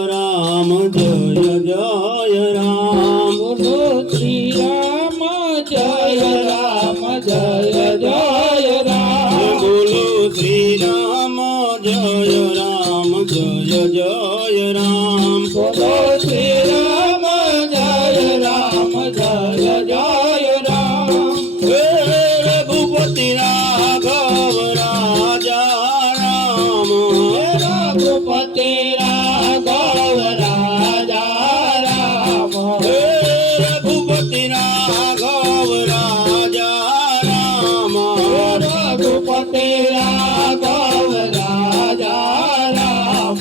राम जय जय राम बोलो श्री राम जय राम जय जय राम। बोलो श्री राम जय राम जय जय राम। बोलो श्री राम जय राम जय जय राम। रघुपति राघव राजा राम। रघुपति राघव राजा राम। रघुपति राघव राजा राम। रघुपति राघव राजा राम।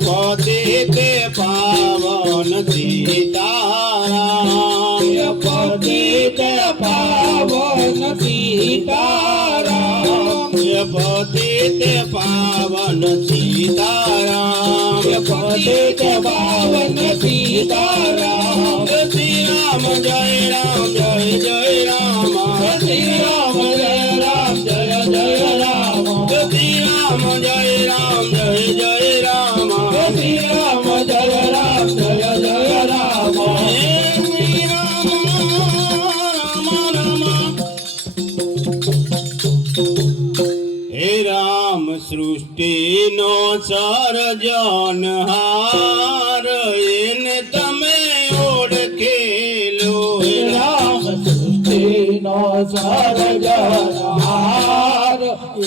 पतित पावन सीताराम। पतित पावन सीताराम। पतित पावन सीताराम। पतित पावन सीताराम। श्री राम जय राम जय जय राम। श्री राम जय राम जय जय राम। श्री राम जय राम जय जय राम। श्री राम जय राम जय जय राम। श्री राम राम राम। हे राम सृष्टि नो सर्जनहार। એને તમે ઓળખેલો। રામ સૃષ્ટિ નો સર્જનહાર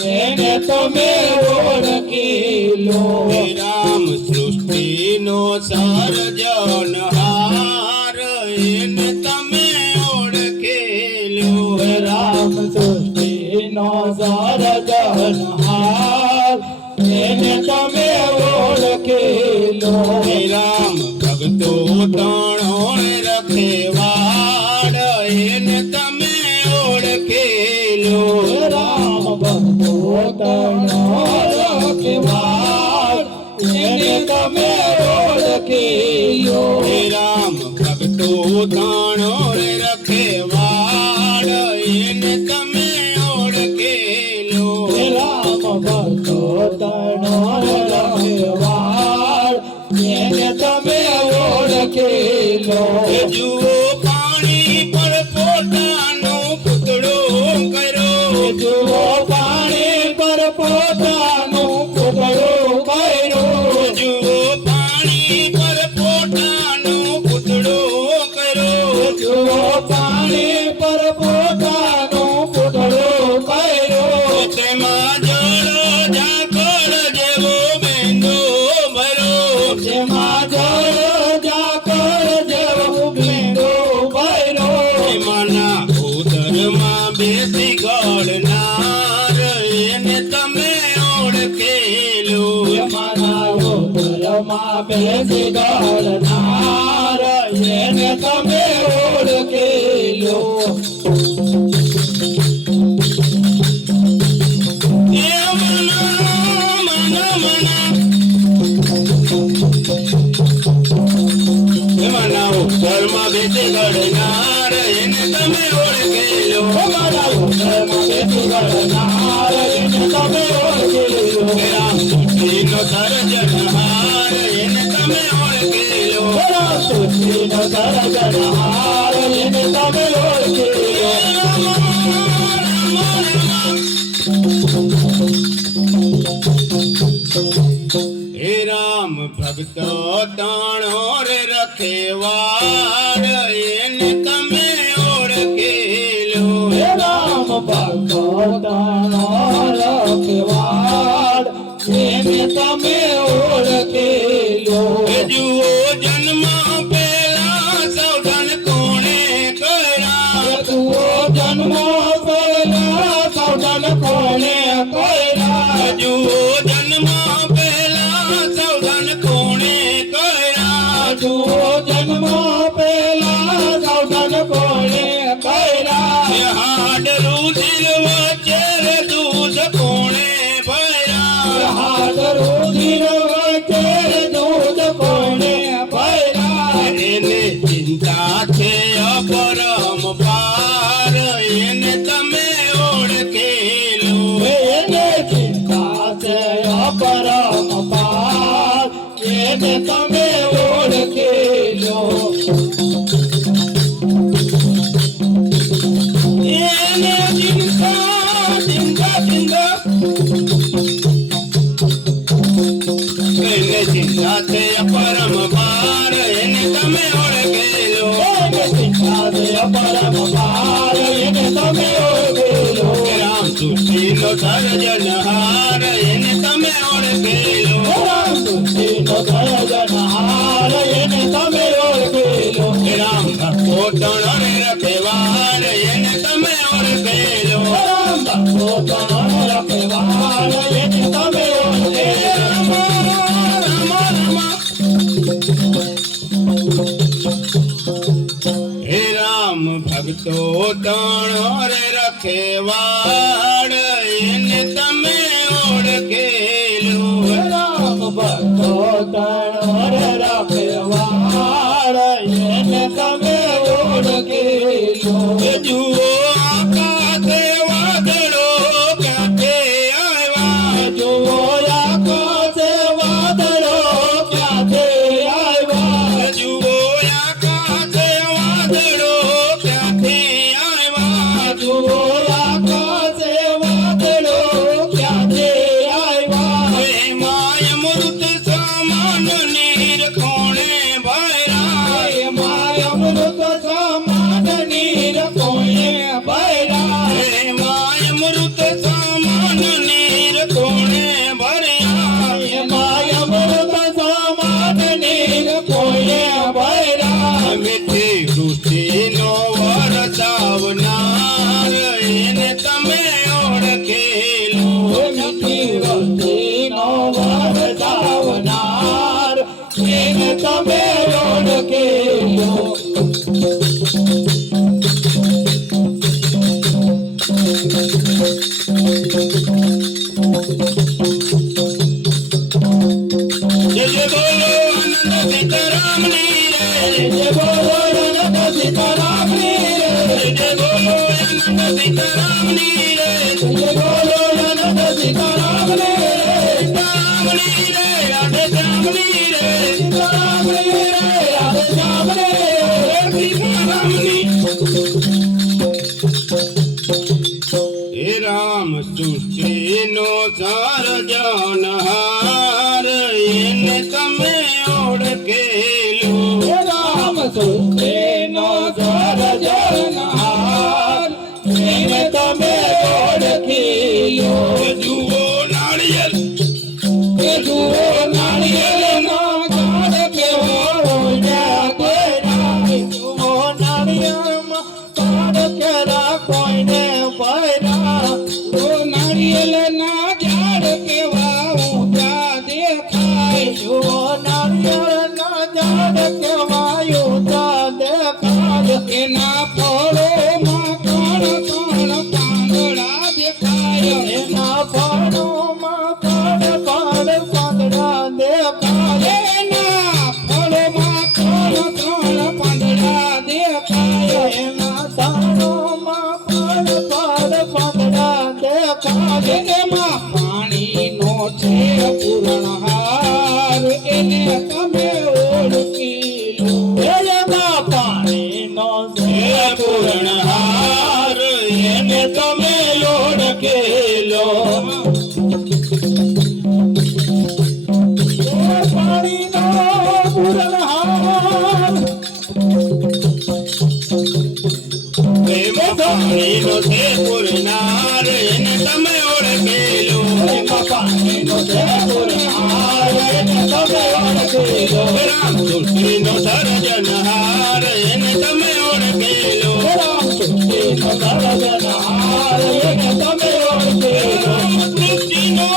એને તમે ઓળખી લો। રામ સૃષ્ટિ નો સર્જનહાર। એને તમે ઓળખેલો। રામ સૃષ્ટિ નો સર્જનહાર એને તમે ઓળખી લો। રામ ભક્તો તણો રખેવાડ। એને તમે ઓળખેલો। રામ ભક્તો તણો રખેવાડ એને તમે ઓળખી લો। રામ ભક્તો તણો રખેવાડ। એને તમે ઓળખેલો। રામ ભક્તો તણો રખેવાડ એને તમે ઓળખી લો। જુઓ પાણી પર પોતાનું પૂતળું કર્યો। જુઓ પાણી પર પોતાનું પૂતળું કર્યું। જુઓ પાણી પર પોતાનું પૂતળું કર્યો। જુઓ પાણી પર પોતાનું પૂતળું કર્યું। તેમાં જળ ઝાકળ જેવો મેંદો ભર્યો। જેમાં જળ ઝાકળ જેવું ભીંડું ભર્યું। એમાંના ઉદરમાં બેસી ગળનાર। એને તમે ઓળખેલો। મારા ઉદરમાં બેસી ગળનાર એને તમે ઓળખી લો। એમાંના ઉદરમાં બેસી ગળનાર। એને તમે ઓળખેલો। મારા ઉદરમાં બેસી ગળનાર એને તમે ઓળખી લો। રામ સૃષ્ટિનો સર્જનહાર। એને તમે ઓળખેલો। રામ સૃષ્ટિનો સર્જનહાર એને તમે ઓળખી લો। હે રામ ભક્તો તાણો રે રખેવાડ। એને તમે ઓળખેલો। રામ ભક્તો તણો રખેવાડ એને તમે ઓળખી લો। જુઓ જન્મ પહેલા સૌધન કોણે કર્યા। જુઓ જન્મ પહેલા સૌધન કોણે કર્યા। જુઓ જન્મ પહેલા સૌધન કોણે કર્યા। જુઓ જન્મ પહેલા સૌધન કોણે કર્યા। હાડ રુધિર વચ્ચે રે દૂધ કોણે ભર્યા। હાથ રુધિર વચ્ચે દૂધ કોણે ભર્યા। એને ચિંતા છે અપરમ પાર। એને તમે ઓળખેલો। એને ચિંતા છે અપરમ પાર એને એને તમે ઓળખી લો. એને ચિંતા ચિંતા ચિંતા એને ચિંતા છે પરમ ભાર એને તમે ઓળખી લો. એને ચિંતા છે પરમ ભાર એને તમે ઓળખી લો. રામ સૃષ્ટિનો સર્જનહાર એને તમે ઓળખી લો. રામ સૃષ્ટિનો સર્જનહાર એને તમે ઓળખી લો. રામ ભક્તો તણ રખેવાળ એને તમે ઓળખી લો. રામ ભક્તો તણ રખેવાળ એને તમે ઓળખી લો. હે રામ ભક્તો તણ રખેવાળ એને તમે ઓળખી લો. રામ ભક્તો તણ રખેવાળ એને તમે ઓળખી લો. જુઓ આકાશે વાદળો ક્યાંથી આવ્યા. જુઓ આકાશે વાદળો ક્યાંથી આવ્યા. જુઓ આકાશે વાદળો ક્યાંથી આવ્યા. જુઓ આકાશે વાદળો ક્યાંથી આવ્યા. એમાં અમૃત સમાન નીર કોણે ભર્યા. એમાં અમૃત સમાન નીર કોણે ભર્યા. એમાં અમૃત સમાન નીર કોણે ભર્યા. એમાં અમૃત સમાન નીર કોણે ભર્યા. મીઠી વૃષ્ટિનો વરસાવનાર એને તમે ઓળખી લો. મીઠી વસ્તીનો વરસાવનાર એને તમે ઓળખી લો. જય જય બોલો આનંદ સીતારામની રે. જય બોલો આનંદ સીતારામની રે. જય બોલો આનંદ સીતારામની રે. જય બોલો આનંદ સીતારામની રે. સીતારામની રે રાધે શ્યામની રે. સીતારામની રે રાધે શ્યામની રે. સીતારામની. હે રામ સૃષ્ટિનો સર્જનહાર એને તમે ઓળખી લો. રામ સૃષ્ટિનો સર્જનહાર એને તમે ઓળખી લો. જુઓ નાળિયેર કે જુઓ નાળિયેરનો ઝાડ કેવો રોયા તેરા. જુઓ નાળિયેરમાં ઝાડ કેરા કોઈને ભર્યા. ઓ નાળિયેરના ઝાડ કેવા ઊંચા દેખાય. જુઓ નાળિયેરના ઝાડ કેવા ઊંચા દેખાય. એના ફળોમાં ત્રણ ત્રણ પાંદડા દેખાય. એના ફળોમાં ત્રણ ત્રણ પાંદડા દેખાય. એના ફળોમાં ત્રણ ત્રણ પાંદડા દેખાય. એના તાળોમાં ત્રણ ત્રણ પાંદડા દેખાય. એમાં પાણીનો છે પૂરણહાર એને તમે ઓળખી લો. એમાં પાણીનો છે પૂરણહાર એને તમે ઓળખી લો. પાણીનો પૂરણહાર એમાં પાણીનો છે પૂરનાર એને તમે ઓળખી લો. એમાં પાણીનો છે પૂરણહાર એને તમે ઓળખી લો. રામ સૃષ્ટિનો સર્જનહાર એને તમે ઓળખી લો. રામ સૃષ્ટિનો સર્જનહાર એને તમે ઓળખી લો. રામ સૃષ્ટિનો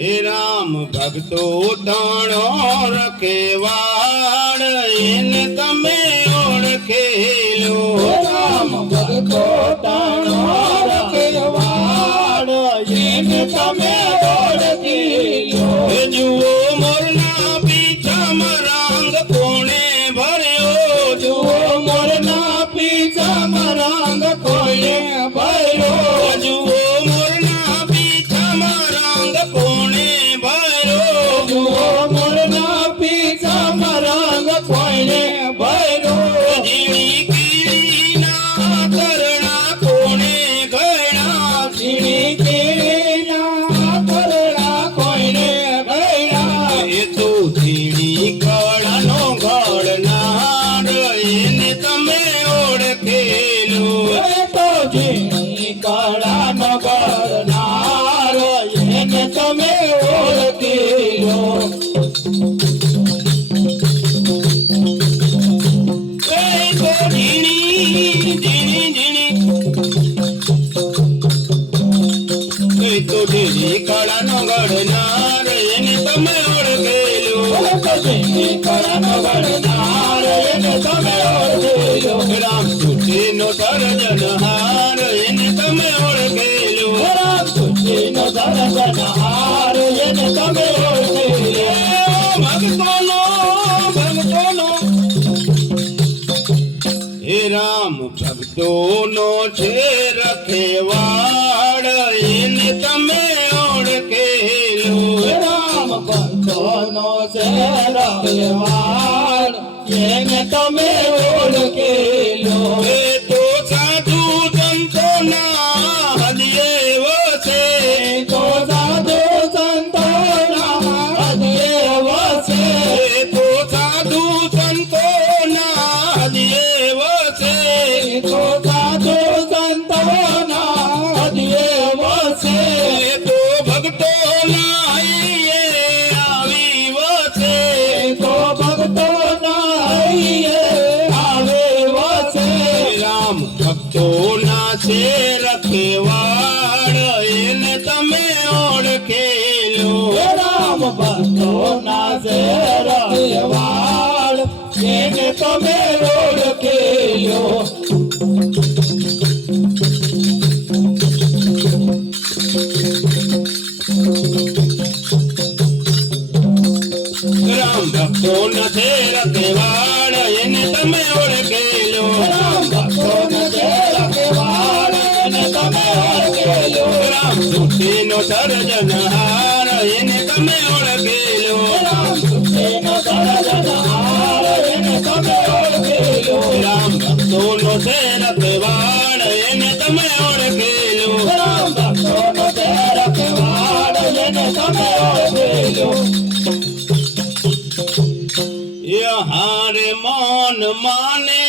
હે રામ ભક્તો તાણો રખેવાળ એને તમે ઓળખી લો. રામ ભક્તો તાણો રખેવાળ એને તમે ઓળખી લો. જુઓ મોરના પીછામાં રંગ કોણે ભર્યો. જુઓ મોરના પીછામાં રંગ કોઈને ભર્યો. જુઓ મોરના પીછામાં એને તમે ઓળખી લો. એ તો ઝીણી ઝીણી ઝીણી એ તો ઝીણી કળાનો ઘડનાર એને તમે ઓળખેલો. ઝીણી કળાનો ઘડનાર એને તમે ઓળખી લો. રામ સૃષ્ટિનો સર્જનહાર એને તમે ઓળખેલો. રામ સૃષ્ટિનો સર્જનહાર એને તમે ઓળખી લો. ભક્તોનો હે રામ ભક્તોનો છે રખેવાળ એને તમે ઓળખેલો. રામ ભક્તોનો છે રખેવાળ એને તમે ઓળખી લો. એ તો સાધુ સંતોના હદયે વસે. તો સાધુ સંતોના હૃદયે વસે. એ તો સાધુ સંતોના હદયે વસે. તો સાધુ સંતોના હૃદયે વસે. એ તો ભક્તોના હૈયે આવી વસે. તો ભક્તોના હૈયે આવે વસે. રામ ભક્તોના છે રખેવાળ એને તમે ઓળખેલો. રામ ભક્તોના છે રખેવાળ એને તમે ઓળખી લો. રામ ભક્તોના છે રખેવાળ એને તમે ઓળખેલો. રામ ભક્તોના છે રખેવાળ એને તમે ઓળખી લો. રામ સૃષ્ટિનો સર્જનહાર એને તમે ઓળખેલો. રામ સૃષ્ટિનો સર્જનહાર એને તમે ઓળખી લો. રામ ભક્તોનો છે રખેવાળ એને તમે ઓળખેલો. રામ ભક્તોનો છે રખેવાળ એને તમે ઓળખી લો. હારે મન માને